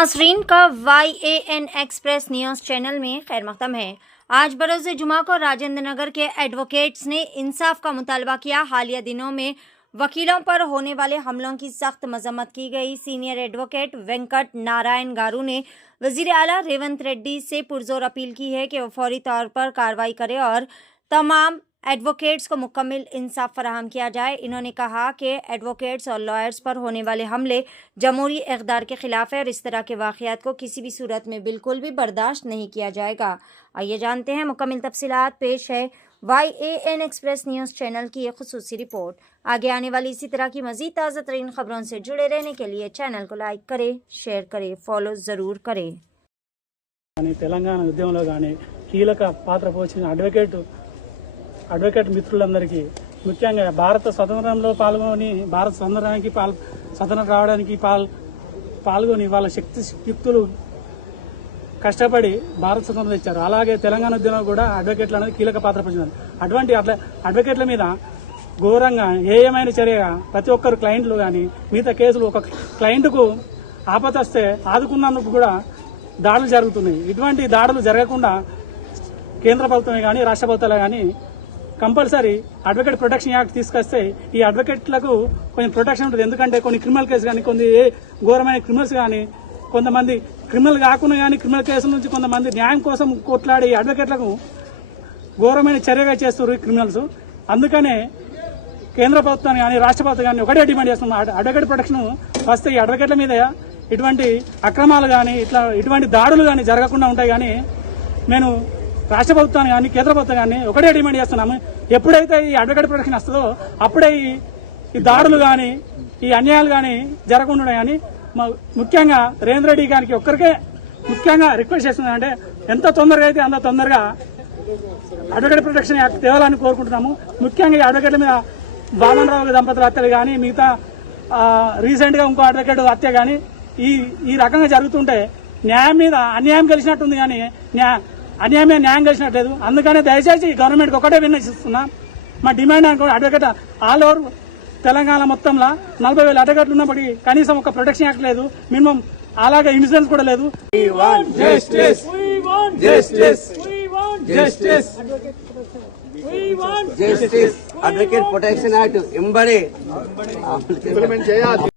नाज़रीन का YAN express news channel में खैर मक़दम है। आज बरोज़ जुमा को राजेंद्र नगर के एडवोकेट्स ने इंसाफ का मुतालबा किया। हालिया दिनों में वकीलों पर होने वाले हमलों की सख्त मजम्मत की गई। सीनियर एडवोकेट वेंकट नारायण गारू ने वज़ीर आला रेवंत रेड्डी से पुरजोर अपील की है कि वो फौरी तौर पर कार्रवाई करे और तमाम एडवोकेट्स को मुकम्मल इंसाफ फराहम किया जाए। इन्होंने कहा कि एडवोकेट्स और लॉयर्स पर होने वाले हमले जमहूरी इक़दार के खिलाफ है और इस तरह के वाक़यात को किसी भी सूरत में बिल्कुल भी बर्दाश्त नहीं किया जाएगा। आइए जानते हैं मुकम्मल तफसीलात। पेश है YAN एक्सप्रेस न्यूज़ चैनल की एक खुसूसी रिपोर्ट। आगे आने वाली इसी तरह की मज़ीद ताज़ा तरीन खबरों से जुड़े रहने के लिए चैनल को लाइक करें, शेयर करें, फॉलो ज़रूर करें। తెలంగాణ ఉద్యమంలో గాని కీలక పాత్ర పోషించిన అడ్వకేట్ మిత్రులందరికీ ముఖ్యంగా భారత స్వతంత్రంలో పాల్గొని భారత స్వతంత్రం రావడానికి పాల్గొని వాళ్ళ శక్తియుక్తులు కష్టపడి భారత స్వతంత్రం తెచ్చారు. అలాగే తెలంగాణ ఉద్యమంలో కూడా అడ్వకేట్లు అనేది కీలక పాత్ర పోషించారు. అటువంటి అడ్వకేట్ల మీద ఘోరంగా ఏమైన చర్యగా ప్రతి ఒక్కరు క్లయింట్లు కానీ మిగతా కేసులు ఒక క్లయింట్కు ఆపద వస్తే ఆదుకున్నందుకు కూడా దాడులు జరుగుతున్నాయి. ఇటువంటి దాడులు జరగకుండా కేంద్ర ప్రభుత్వమే కానీ రాష్ట్ర ప్రభుత్వాలే కానీ కంపల్సరీ అడ్వకేట్ ప్రొటెక్షన్ యాక్ట్ తీసుకొస్తే ఈ అడ్వకేట్లకు కొంచెం ప్రొటెక్షన్ ఉంటుంది. ఎందుకంటే కొన్ని క్రిమినల్ కేసు కానీ కొన్ని ఘోరమైన క్రిమినల్స్ కానీ కొంతమంది క్రిమినల్ కాకుండా కానీ క్రిమినల్ కేసుల నుంచి కొంతమంది న్యాయం కోసం కొట్లాడే అడ్వకేట్లకు ఘోరమైన చర్యగా చేస్తారు ఈ క్రిమినల్స్. అందుకనే కేంద్ర ప్రభుత్వాన్ని కానీ రాష్ట్ర ప్రభుత్వం కానీ ఒకటే డిమాండ్ చేస్తున్నాం, అడ్వకేట్ ప్రొటెక్షన్ వస్తే ఈ అడ్వకేట్ల మీద ఇటువంటి అక్రమాలు కానీ ఇటువంటి దాడులు కానీ జరగకుండా ఉంటాయి. కానీ నేను రాష్ట్ర ప్రభుత్వాన్ని కానీ కేంద్ర ప్రభుత్వం కానీ ఒకటే డిమాండ్ చేస్తున్నాము, ఎప్పుడైతే ఈ అడ్వకేట్ ప్రొటెక్షన్ వస్తుందో అప్పుడే ఈ దాడులు కానీ ఈ అన్యాయాలు కానీ జరగకుండా ఉన్నాయి. కానీ ముఖ్యంగా రేవంత్ రెడ్డి గారికి ఒక్కరికే ముఖ్యంగా రిక్వెస్ట్ చేస్తున్నాం, అంటే ఎంత తొందరగా అయితే అంత తొందరగా అడ్వకేట్ ప్రొటెక్షన్ యాక్ట్ తేవాలని కోరుకుంటున్నాము. ముఖ్యంగా ఈ అడ్వకేట్ల మీద వామన్ రావు దంపతుల హత్యలు కానీ మిగతా రీసెంట్ గా ఇంకో అడ్వకేట్ హత్య కానీ ఈ రకంగా జరుగుతుంటే న్యాయం మీద అన్యాయం కలిసినట్టుంది, కానీ అన్యాయం మీద న్యాయం కలిసినట్లేదు. అందుకనే దయచేసి గవర్నమెంట్కి ఒకటే విన్నవిస్తున్నా, మా డిమాండ్ అనుకో అడ్వకేట్ ఆల్ ఓవర్ తెలంగాణ మొత్తంలో 40,000 అడ్వకేట్లు ఉన్నప్పటికీ కనీసం ఒక ప్రొటెక్షన్ యాక్ట్ లేదు, మినిమం అలాగే ఇన్సూరెన్స్ కూడా లేదు. అడ్వకేట్ ప్రొటెక్షన్ యాక్ట్ ఇంప్లిమెంట్ చేయాలి.